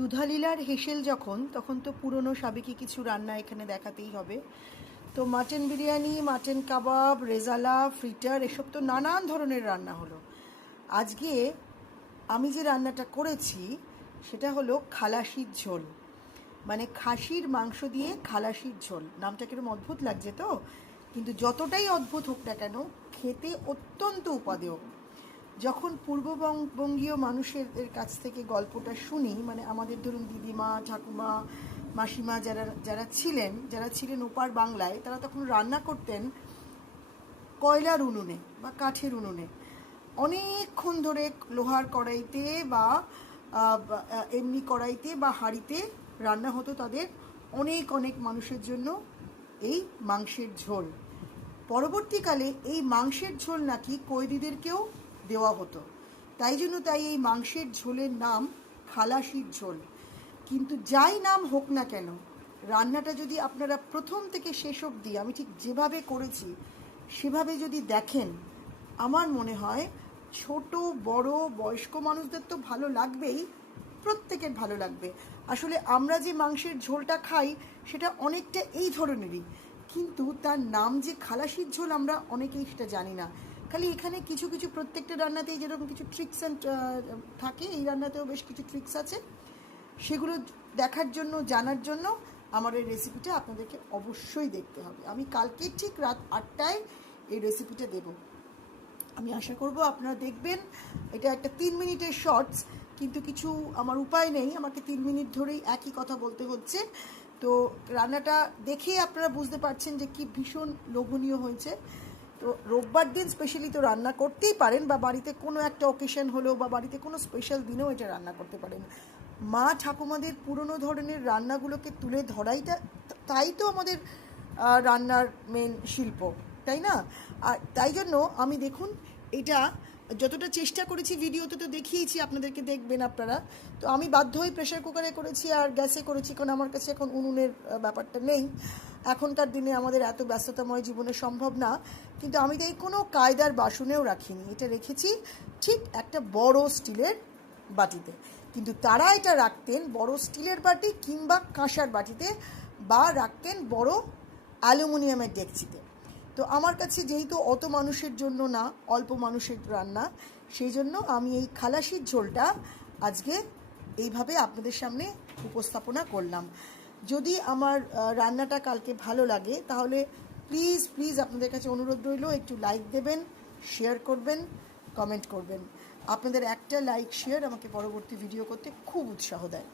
সুধালীলার হেসেল যখন তখন তো পুরনো সাবেকি কিছু রান্না এখানে দেখাতেই হবে। তো মাটন বিরিয়ানি, মাটন কাবাব, রেজালা, ফ্রিটার, এসব তো নানান ধরনের রান্না হলো। আজকে আমি যে রান্নাটা করেছি সেটা হলো খালাসির ঝোল, মানে খাসির মাংস দিয়ে খালাসির ঝোল। নামটা কিরকম অদ্ভুত লাগছে তো, কিন্তু যতটাই অদ্ভুত হোক না কেন খেতে অত্যন্ত উপাদেয়। যখন পূর্ববঙ্গীয় মানুষের কাছ থেকে গল্পটা শুনি, মানে আমাদের ধরুন দিদিমা, ঠাকুমা, মাসিমা যারা ছিলেন ওপার বাংলায়, তারা তখন রান্না করতেন কয়লার উনুনে বা কাঠের উনুনে, অনেকক্ষণ ধরে লোহার কড়াইতে বা এমনি কড়াইতে বা হাঁড়িতে রান্না হতো তাদের অনেক অনেক মানুষের জন্য এই মাংসের ঝোল। পরবর্তীকালে এই মাংসের ঝোল নাকি কয়েদিদেরকেও দেওয়া হতো, তাই এই মাংসের ঝোলের নাম খালাসির ঝোল। কিন্তু যাই নাম হোক না কেন, রান্নাটা যদি আপনারা প্রথম থেকে শেষ অবধি আমি ঠিক যেভাবে করেছি সেভাবে যদি দেখেন, আমার মনে হয় ছোট বড় বয়স্ক মানুষদের তো ভালো লাগবেই, প্রত্যেকের ভালো লাগবে। আসলে আমরা যে মাংসের ঝোলটা খাই সেটা অনেকটা এই ধরনেরই, কিন্তু তার নাম যে খালাসির ঝোল আমরা অনেকেই সেটা জানি না। খালি এখানে কিছু কিছু প্রত্যেকটা রান্নাতেই যেরকম কিছু ট্রিক্স অ্যান্ড থাকে, এই রান্নাতেও বেশ কিছু ট্রিক্স আছে। সেগুলো দেখার জন্য, জানার জন্য আমার এই রেসিপিটা আপনাদেরকে অবশ্যই দেখতে হবে। আমি কালকে ঠিক রাত 8টায় এই রেসিপিটা দেব। আমি আশা করব আপনারা দেখবেন। এটা একটা 3 মিনিটের শর্টস, কিন্তু কিছু আমার উপায় নেই, আমাকে 3 মিনিট ধরেই একই কথা বলতে হচ্ছে। তো রান্নাটা দেখেই আপনারা বুঝতে পারছেন যে কি ভীষণ লোভনীয় হয়েছে। তো রোববার দিন স্পেশালি তো রান্না করতেই পারেন, বা বাড়িতে কোনো একটা অকেশন হলো বা বাড়িতে কোনো স্পেশাল দিনেও এটা রান্না করতে পারেন। মা ঠাকুমাদের পুরনো ধরনের রান্নাগুলোকে তুলে ধরাইটা, তাই তো আমাদের রান্নার মেন শিল্প, তাই না? আর তাই জন্য আমি দেখুন এটা যতটা চেষ্টা করেছি, ভিডিওতে তো দেখিয়েছি আপনাদেরকে, দেখবেন আপনারা। তো আমি বাধ্য হয়ে প্রেশার কুকারে করেছি আর গ্যাসে করেছি, কারণ আমার কাছে এখন উনুনের ব্যাপারটা নেই। এখনকার দিনে আমাদের এত ব্যস্ততাময় জীবনে সম্ভব না। কিন্তু আমি তো এই কোনো কায়দার বাসনেও রাখিনি, এটা রেখেছি ঠিক একটা বড় স্টিলের বাটিতে। কিন্তু তারা এটা রাখতেন বড় স্টিলের বাটি কিংবা কাঁসার বাটিতে, বা রাখতেন বড় অ্যালুমিনিয়ামের ডেকচিতে। তো আমার কাছে যেহেতু অত মানুষের জন্য না, অল্প মানুষের রান্না, সেই জন্য আমি এই খালাসির ঝোলটা আজকে এইভাবে আপনাদের সামনে উপস্থাপনা করলাম। যদি আমার রান্নাটা কালকে ভালো লাগে তাহলে প্লিজ প্লিজ আপনাদের কাছে অনুরোধ রইল, একটু লাইক দেবেন, শেয়ার করবেন, কমেন্ট করবেন। আপনাদের একটা লাইক শেয়ার আমাকে পরবর্তী ভিডিও করতে খুব উৎসাহ দেয়।